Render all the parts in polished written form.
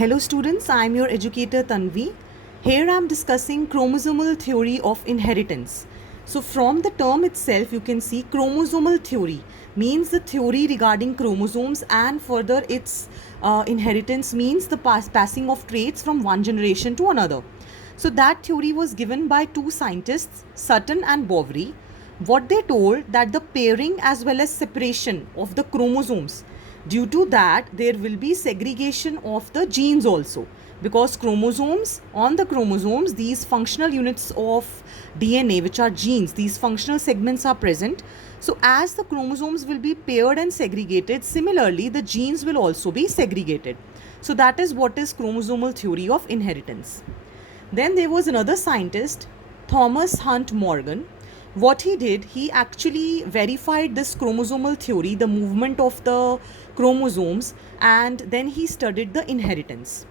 Hello students, I am your educator Tanvi. Here I am discussing chromosomal theory of inheritance. So from the term itself you can see chromosomal theory means the theory regarding chromosomes, and further its inheritance means the passing of traits from one generation to another. So that theory was given by two scientists, Sutton and Boveri. What they told, that the pairing as well as separation of the chromosomes, due to that there will be segregation of the genes also, because on the chromosomes these functional units of DNA, which are genes, these functional segments are present. So as the chromosomes will be paired and segregated, similarly the genes will also be segregated. So that is what is chromosomal theory of inheritance. Then there was another scientist, Thomas Hunt Morgan. What he did, he actually verified this chromosomal theory, the movement of the chromosomes, and then he studied the inheritance.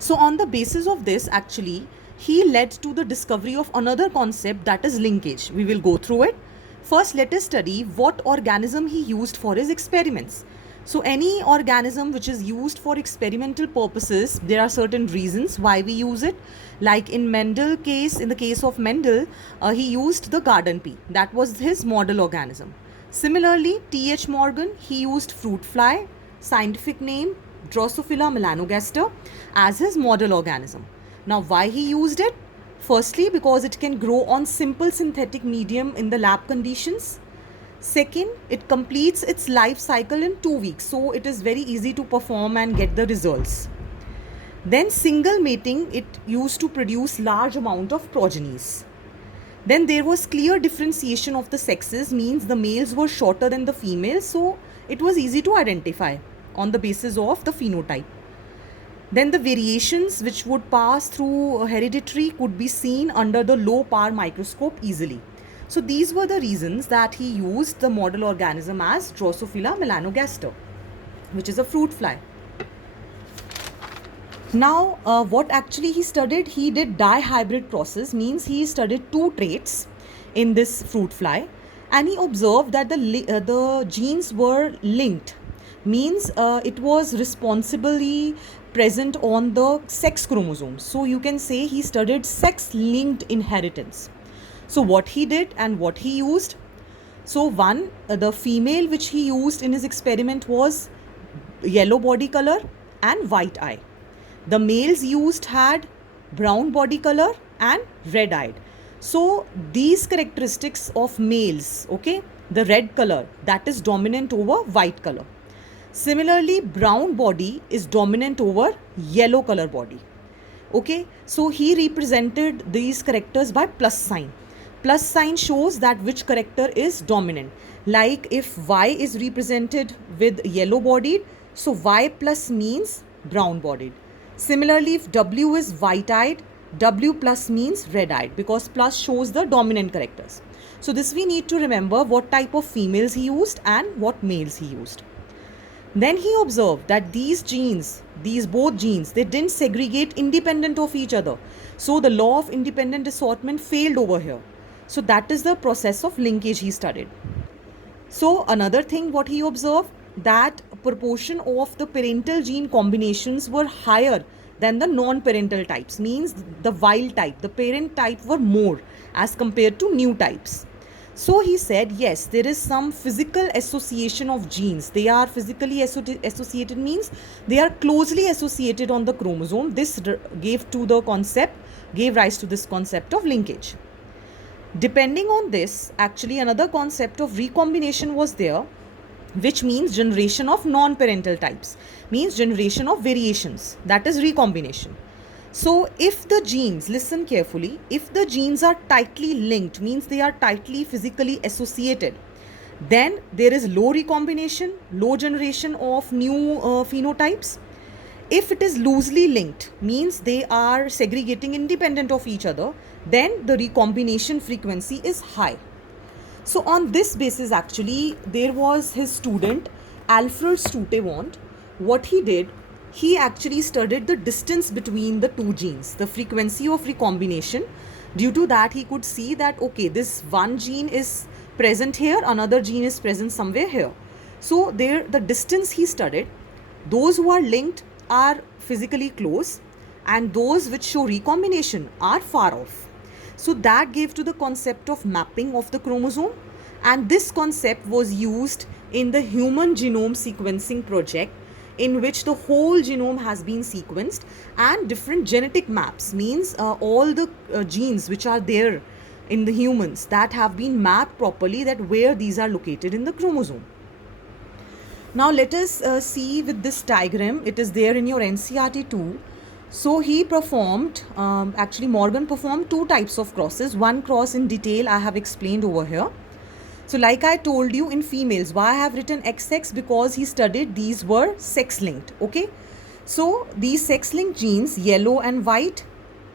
So on the basis of this, actually, he led to the discovery of another concept, that is linkage. We will go through it. First, let us study what organism he used for his experiments. So any organism which is used for experimental purposes, there are certain reasons why we use it. Like in the case of Mendel, he used the garden pea. That was his model organism. Similarly, T.H. Morgan, he used fruit fly, scientific name Drosophila melanogaster, as his model organism. Now why he used it? Firstly, because it can grow on simple synthetic medium in the lab conditions. Second, it completes its life cycle in 2 weeks, so it is very easy to perform and get the results. Then single mating, it used to produce large amount of progenies. Then there was clear differentiation of the sexes, means the males were shorter than the females, so it was easy to identify on the basis of the phenotype. Then the variations which would pass through hereditary could be seen under the low power microscope easily. So these were the reasons that he used the model organism as Drosophila melanogaster, which is a fruit fly. Now, what actually he studied? He did dihybrid process, means he studied two traits in this fruit fly, and he observed that the genes were linked, means it was responsibly present on the sex chromosomes. So you can say he studied sex linked inheritance. So what he did and what he used? So one, the female which he used in his experiment was yellow body color and white eye. The males used had brown body color and red eyed. So these characteristics of males, okay, the red color, that is dominant over white color. Similarly, brown body is dominant over yellow color body. Okay, so he represented these characters by plus sign. Plus sign shows that which character is dominant. Like if Y is represented with yellow bodied, so Y plus means brown bodied. Similarly, if W is white eyed, W plus means red eyed, because plus shows the dominant characters. So this we need to remember what type of females he used and what males he used. Then he observed that these both genes, they didn't segregate independent of each other. So the law of independent assortment failed over here. So that is the process of linkage he studied. So another thing what he observed, that proportion of the parental gene combinations were higher than the non-parental types, means the wild type, the parent type were more as compared to new types. So he said, yes, there is some physical association of genes. They are physically associated, means they are closely associated on the chromosome. This gave rise to this concept of linkage. Depending on this, actually another concept of recombination was there, which means generation of non-parental types, means generation of variations, that is recombination. So if the genes, listen carefully, if the genes are tightly linked, means they are tightly physically associated, then there is low recombination, low generation of new phenotypes. If it is loosely linked, means they are segregating independent of each other, then the recombination frequency is high. So on this basis, actually, there was his student Alfred Sturtevant. What he did, he actually studied the distance between the two genes, the frequency of recombination. Due to that, he could see that, okay, this one gene is present here, another gene is present somewhere here. So there, the distance he studied, those who are linked are physically close and those which show recombination are far off. So that gave to the concept of mapping of the chromosome, and this concept was used in the Human Genome Sequencing Project, in which the whole genome has been sequenced and different genetic maps, means all the genes which are there in the humans, that have been mapped properly, that where these are located in the chromosome. Now let us see with this diagram. It is there in your NCERT too. So he performed, actually Morgan performed two types of crosses. One cross in detail I have explained over here. So like I told you, in females, why I have written XX? Because he studied these were sex linked. Okay, so these sex linked genes, yellow and white,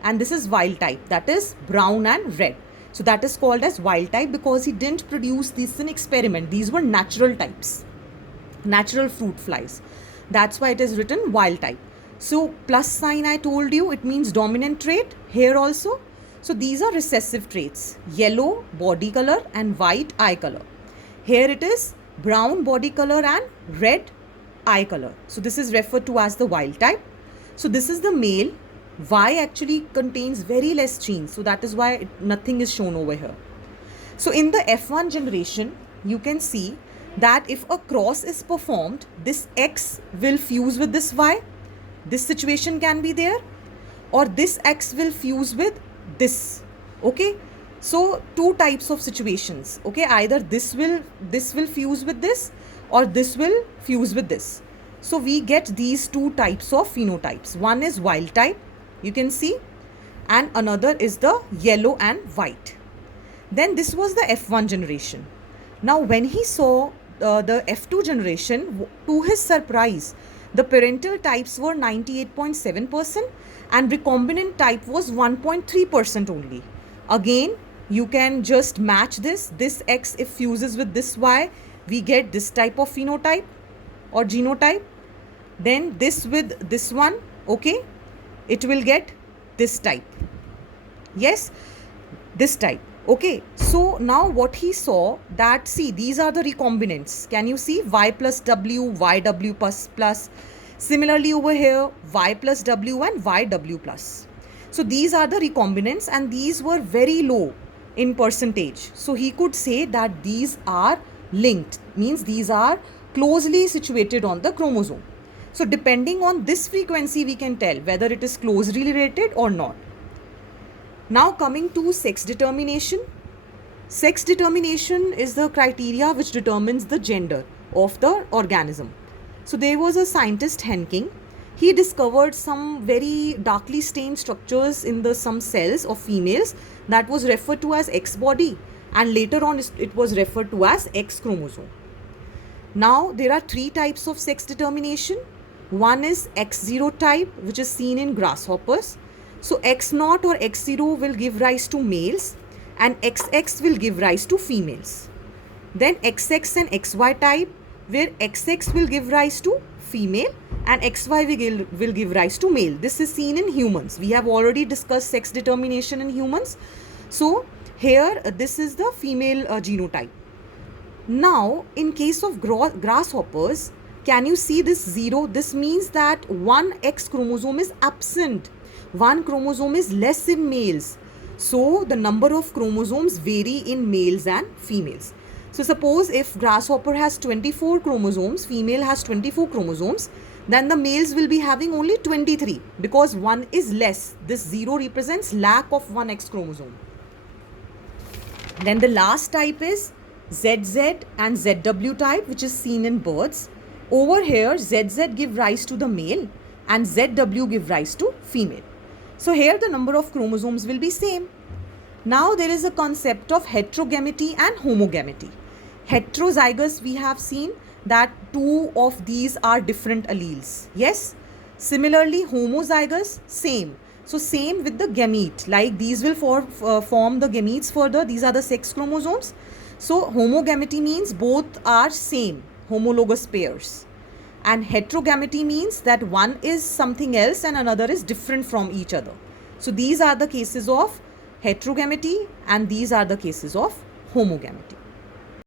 and this is wild type, that is brown and red. So that is called as wild type because he didn't produce this in experiment. These were natural types, natural fruit flies. That's why it is written wild type. So plus sign I told you, it means dominant trait here also. So these are recessive traits, yellow body color and white eye color. Here it is brown body color and red eye color. So this is referred to as the wild type. So this is the male. Y actually contains very less genes, so that is why nothing is shown over here. So in the F1 generation, you can see that if a cross is performed, this X will fuse with this Y. This situation can be there, or this X will fuse with this. Okay, so two types of situations. Okay, either this will fuse with this, or this will fuse with this. So we get these two types of phenotypes. One is wild type, you can see, and another is the yellow and white. Then this was the F1 generation. Now when he saw the F2 generation, to his surprise, the parental types were 98.7% and recombinant type was 1.3% only. Again, you can just match this. This X if fuses with this Y, we get this type of phenotype or genotype. Then this with this one, okay, it will get this type. Yes, this type. Okay, so now what he saw, that see, these are the recombinants. Can you see Y plus W, YW plus. Similarly over here, Y plus W and YW plus. So these are the recombinants and these were very low in percentage. So he could say that these are linked, means these are closely situated on the chromosome. So depending on this frequency, we can tell whether it is closely related or not. Now coming to sex determination. Sex determination is the criteria which determines the gender of the organism. So there was a scientist, Henking. He discovered some very darkly stained structures in some cells of females that was referred to as X body, and later on it was referred to as X chromosome. Now there are three types of sex determination. One is X0 type, which is seen in grasshoppers. So X0 or X0 will give rise to males and XX will give rise to females. Then XX and XY type, where XX will give rise to female and XY will give rise to male. This is seen in humans. We have already discussed sex determination in humans. So here this is the female genotype. Now in case of grasshoppers, can you see this 0? This means that one X chromosome is absent. One chromosome is less in males. So the number of chromosomes vary in males and females. So suppose if grasshopper has 24 chromosomes, female has 24 chromosomes, then the males will be having only 23 because one is less. This 0 represents lack of one X chromosome. Then the last type is ZZ and ZW type, which is seen in birds. Over here, ZZ give rise to the male and ZW give rise to female. So here the number of chromosomes will be same. Now there is a concept of heterogamety and homogamety. Heterozygous, we have seen that two of these are different alleles. Yes. Similarly, homozygous, same. So same with the gamete, like these will form the gametes further. These are the sex chromosomes. So homogamety means both are same, homologous pairs. And heterogamety means that one is something else and another is different from each other. So these are the cases of heterogamety and these are the cases of homogamety.